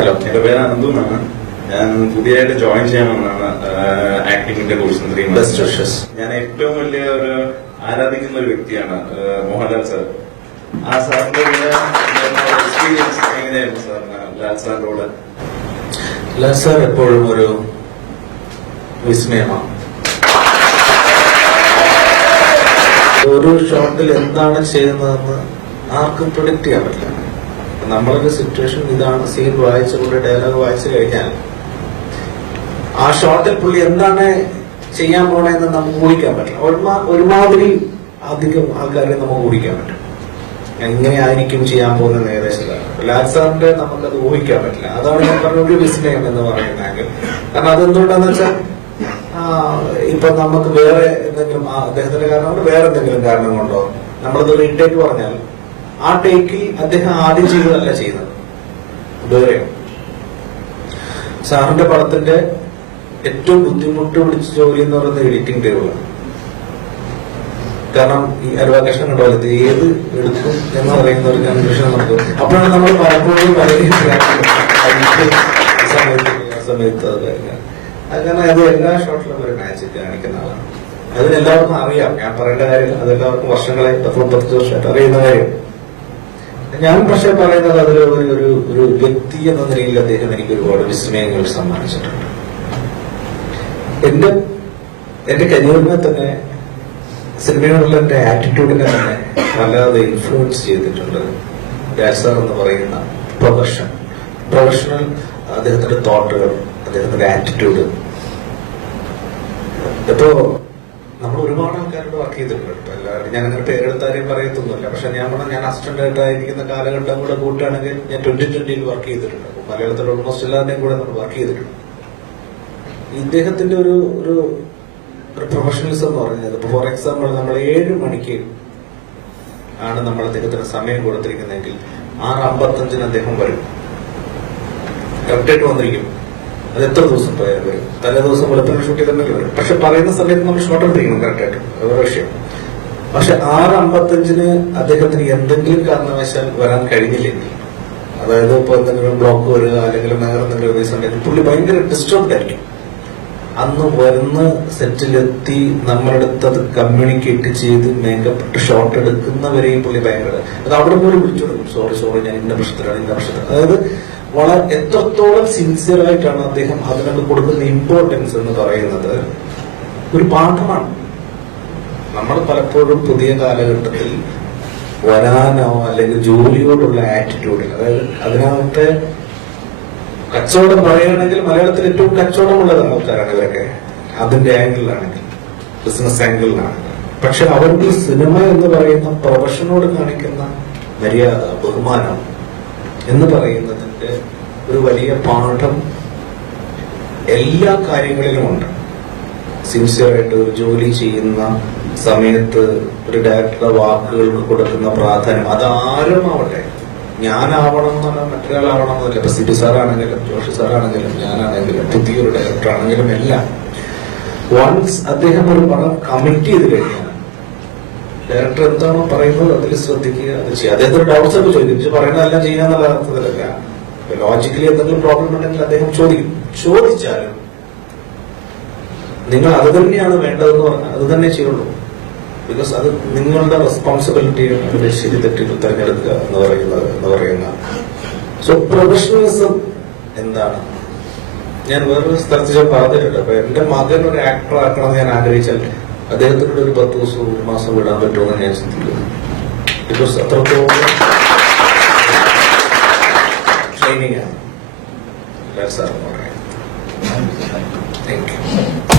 Hello, എന്റെ പേര് അനന്തു എന്നാണ്. ഞാൻ പുതിയതായിട്ട് ജോയിൻ ചെയ്യാൻ വന്നതാണ് ആക്ടിങ്ങിന്റെ കോഴ്സ് 3 months. ഞാൻ ഏറ്റവും വലിയ ഒരു ആരാധിക്കുന്ന ഒരു വ്യക്തിയാണ് മോഹൻലാൽ സാർ. ആ സാറിന്റെ എക്സ്പീരിയൻസ് എങ്ങനെയായിരുന്നു സാറിന് ലാൽ സാറിനോട്? ലാൽ സാർ എപ്പോഴും ഒരു വിസ്മയമാണ്. ഒരു ഷോട്ടിൽ എന്താണ് ചെയ്യുന്നതെന്ന് ആർക്കും പ്രൊഡിക്ട് ചെയ്യാൻ പറ്റില്ല. നമ്മളൊരു സിറ്റുവേഷൻ ഇതാണ്, സീൻ വായിച്ചുകൊണ്ട് ഡയലോഗ് വായിച്ചു കഴിഞ്ഞാൽ ആ ഷോട്ടിൽ പുള്ളി എന്താണ് ചെയ്യാൻ പോണെന്ന് നമുക്ക് ഊഹിക്കാൻ പറ്റില്ല. ഒരുമാതിരി അധികം ആൾക്കാരെ നമുക്ക് ഊഹിക്കാൻ പറ്റും. എങ്ങനെയായിരിക്കും ചെയ്യാൻ പോകുന്നത് ഏകദേശം. ലാൽ സാറിന്റെ നമുക്കത് ഊഹിക്കാൻ പറ്റില്ല. അതാണ് ഞാൻ പറഞ്ഞ ഒരു വിസ്മയം എന്ന് പറയുന്നെങ്കിൽ. കാരണം അതെന്തുകൊണ്ടാന്ന് വെച്ചാൽ ഇപ്പൊ നമുക്ക് വേറെ എന്തെങ്കിലും അദ്ദേഹത്തിന്റെ കാരണം കൊണ്ട് വേറെ എന്തെങ്കിലും കാരണം കൊണ്ടോ നമ്മളത് റീടേക്ക് പറഞ്ഞാൽ ആ ടേക്ക് അദ്ദേഹം ആദ്യം ചെയ്തതല്ല ചെയ്യുന്നത്, വേറെയോ. സാറിന്റെ പടത്തിന്റെ ഏറ്റവും ബുദ്ധിമുട്ട് പിടിച്ച ജോലി എന്ന് പറയുന്നത് എഡിറ്റിംഗ് ടേബിളാണ്. കാരണം ഈ അരുവാകൃഷ്ണൻ കണ്ടോലെ ഏത് എടുക്കും എന്ന് പറയുന്ന ഒരു കൺഫ്യൂഷൻ നമുക്ക്. അപ്പോഴാണ് നമ്മൾ പലപ്പോഴും സമയത്ത് അത് കാരണം അത് എല്ലാ ഷോട്ടിലും ഒരു മാജിക് കാണിക്കുന്ന ആളാണ്. അതിനെല്ലാവർക്കും അറിയാം. ഞാൻ പറയേണ്ട കാര്യം അതെല്ലാവർക്കും വർഷങ്ങളായി 10-15 വർഷമായിട്ട് അറിയുന്ന കാര്യം. ഞാൻ പക്ഷെ പറയുന്നത് അതിൽ ഒരു വ്യക്തി എന്ന നിലയിൽ അദ്ദേഹം എനിക്ക് ഒരുപാട് വിസ്മയങ്ങൾ സമ്മാനിച്ചിട്ടുണ്ട്. എന്റെ കരിയറിനെ തന്നെ സിനിമയോടുള്ള എന്റെ ആറ്റിറ്റ്യൂഡിനെ തന്നെ വല്ലാതെ ഇൻഫ്ലുവൻസ് ചെയ്തിട്ടുണ്ട് ലാൽ സാർ എന്ന് പറയുന്ന പ്രൊഫഷണൽ അദ്ദേഹത്തിന്റെ തോട്ടുകൾ, അദ്ദേഹത്തിന്റെ ആറ്റിറ്റ്യൂഡ്. ഇപ്പോ നമ്മൾ ഒരുപാട് ആൾക്കാരോട് വർക്ക് ചെയ്തിട്ടുണ്ട്. എല്ലാവരും ഞാൻ അങ്ങനെ പേരെടുത്താരെയും പറയത്തൊന്നുമില്ല. പക്ഷെ ഞാൻ അസിസ്റ്റന്റ് ആയിട്ടായിരിക്കുന്ന കാലഘട്ടം കൂടെ കൂട്ടുകയാണെങ്കിൽ ഞാൻ 2020 വർക്ക് ചെയ്തിട്ടുണ്ട്. മലയാളത്തിൽ ഓൾമോസ്റ്റ് എല്ലാവരുടെയും കൂടെ നമ്മൾ വർക്ക് ചെയ്തിട്ടുണ്ട്. ഇദ്ദേഹത്തിന്റെ ഒരു പ്രൊഫഷണലിസം എന്ന് പറഞ്ഞത്, ഇപ്പൊ ഫോർ എക്സാമ്പിൾ നമ്മൾ 7 മണിക്ക് ആണ് നമ്മൾ അദ്ദേഹത്തിന് സമയം കൊടുത്തിരിക്കുന്നതെങ്കിൽ 6:55 അദ്ദേഹം വരും. കറക്റ്റായിട്ട് വന്നിരിക്കും. അത് എത്ര ദിവസം പോയാലും വരും. തലേ ദിവസം വെളുപ്പിന് ഷൂട്ട് ചെയ്തിട്ടുണ്ടെങ്കിൽ വരും. പക്ഷെ പറയുന്ന സമയത്ത് നമ്മൾ ഷോർട്ട് എടുത്തിരിക്കണം കറക്റ്റായിട്ട്, വേറെ വിഷയം. പക്ഷെ 6:55 അദ്ദേഹത്തിന് എന്തെങ്കിലും കാരണവശാൽ വരാൻ കഴിഞ്ഞില്ലെങ്കിൽ, അതായത് ഇപ്പൊ എന്തെങ്കിലും ബ്ലോക്ക് വരിക അല്ലെങ്കിൽ വേറെ എന്തെങ്കിലും റീസൺ ഉണ്ടെങ്കിൽ പുള്ളി ഭയങ്കര ഡിസ്റ്റർബ്ഡ് ആയിരിക്കും. അന്ന് വരുന്ന സെറ്റിലെത്തി നമ്മളെടുത്തത് കമ്മ്യൂണിക്കേറ്റ് ചെയ്ത് മേക്കപ്പ് ഇട്ട് ഷോട്ട് എടുക്കുന്നവരെയും പുള്ളി ഭയങ്കര അത് അവിടെ പോലും വിളിച്ചു കൊടുക്കും. സോറി ഞാൻ ഇന്ന പ്രശ്നത്തിലാണ്. അതായത് വളരെ എത്രത്തോളം സിൻസിയർ ആയിട്ടാണ് അദ്ദേഹം അതിനൊക്കെ കൊടുക്കുന്ന ഇമ്പോർട്ടൻസ് എന്ന് പറയുന്നത് ഒരു പാഠമാണ്. നമ്മൾ പലപ്പോഴും പുതിയ കാലഘട്ടത്തിൽ വരാനോ അല്ലെങ്കിൽ ജോലിയോടുള്ള ആറ്റിറ്റ്യൂഡിൽ, അതായത് അതിനകത്തെ കച്ചവടം പറയുകയാണെങ്കിൽ മലയാളത്തിൽ ഏറ്റവും കച്ചവടമുള്ളത് ആൾക്കാരാണ് ഇവരൊക്കെ. അതിന്റെ ആംഗിളിലാണെങ്കിൽ, ബിസിനസ് ആംഗിളിലാണെങ്കിൽ. പക്ഷെ അവർക്ക് സിനിമ എന്ന് പറയുന്ന പ്രൊഫഷനോട് കാണിക്കുന്ന മര്യാദ, ബഹുമാനം എന്ന് പറയുന്നതിന്റെ ഒരു വലിയ പാഠം എല്ലാ കാര്യങ്ങളിലും ഉണ്ട്. സിൻസിയറായിട്ട് ഒരു ജോലി ചെയ്യുന്ന സമയത്ത് ഒരു ഡയറക്ടറുടെ വാക്കുകൾക്ക് കൊടുക്കുന്ന പ്രാധാന്യം, അതാരും ആവട്ടെ, ഞാനാവണം എന്നല്ല മറ്റൊരാളാവണം എന്നല്ല. ഇപ്പൊ സിബി സാറാണെങ്കിലും ജോഷി സാറാണെങ്കിലും ഞാനാണെങ്കിലും പുതിയൊരു ഡയറക്ടർ ആണെങ്കിലും എല്ലാം വൺസ് അദ്ദേഹം ഒരു പടം കമ്മിറ്റ് ചെയ്ത് കഴിഞ്ഞാൽ ഡയറക്ടർ എന്താണോ പറയുന്നത് അതിൽ ശ്രദ്ധിക്കുക, അത് ചെയ്യുക. അദ്ദേഹത്തിന് ഡൗട്ട്സ് ഒക്കെ ചോദിക്കും. പറയുന്നതെല്ലാം ചെയ്യാന്നുള്ള അർത്ഥത്തിലല്ല. ലോജിക്കലി എന്തെങ്കിലും പ്രോബ്ലം ഉണ്ടെങ്കിൽ അദ്ദേഹം ചോദിക്കും. ചോദിച്ചാലും നിങ്ങൾ അത് തന്നെയാണ് വേണ്ടതെന്ന് പറഞ്ഞാൽ അത് തന്നെ ചെയ്യുള്ളൂ. ബിക്കോസ് അത് നിങ്ങളുടെ റെസ്പോൺസിബിലിറ്റിയാണ് അതിന്റെ ശരി തെറ്റുകൾ തിരഞ്ഞെടുക്കുക എന്ന് പറയുന്ന സോ പ്രൊഫഷണലിസം എന്താണ്. ഞാൻ വേറൊരു സ്ഥലത്ത് ഞാൻ പറഞ്ഞിട്ടുണ്ട്. അപ്പൊ എന്റെ മകൻ ഒരു ആക്ടർ ആക്കണമെന്ന് ഞാൻ ആഗ്രഹിച്ചാൽ അദ്ദേഹത്തിനോട് ഒരു 10 ദിവസം 1 മാസം വിടാൻ പറ്റുമെന്ന് ഞാൻ ചിന്തിക്കുന്നു. ബിക്കോസ് അത്രത്തോളം ട്രെയിനിങ് ആണ് സാർ എന്ന് പറയുന്നത്. Thank you.